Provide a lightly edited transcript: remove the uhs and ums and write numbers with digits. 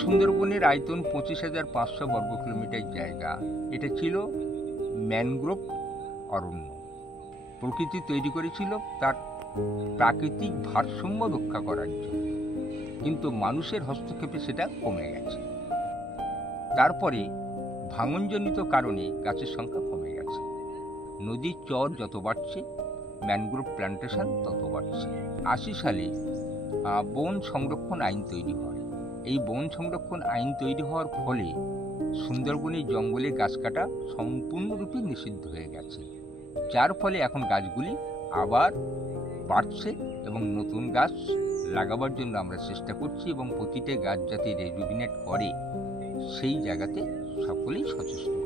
সুন্দরবনের আয়তন 25,500 বর্গ কিলোমিটার জায়গা। এটা ছিল ম্যানগ্রোভ অরণ্য। প্রকৃতি তৈরি করেছিল তার প্রাকৃতিক ভারসাম্য রক্ষা করার জন্য, কিন্তু মানুষের হস্তক্ষেপে সেটা কমে গেছে। তারপরে ভাঙনজনিত কারণে গাছের সংখ্যা কমে গেছে। নদীর চর যত বাড়ছে, ম্যানগ্রোভ প্ল্যান্টেশন তত বাড়ছে। 80 সালে বন সংরক্ষণ আইন তৈরি হয়। এই বন সংরক্ষণ আইন তৈরি হওয়ার ফলে সুন্দরবনের জঙ্গলে গাছ কাটা সম্পূর্ণরূপে নিষিদ্ধ হয়ে গেছে, যার ফলে এখন গাছগুলি আবার বাড়ছে এবং নতুন গাছ লাগাবার জন্য আমরা চেষ্টা করছি, এবং প্রতিটা গাছ যাতে রিজুভিনেট করে সেই জায়গাতে সকলেই সচেষ্ট।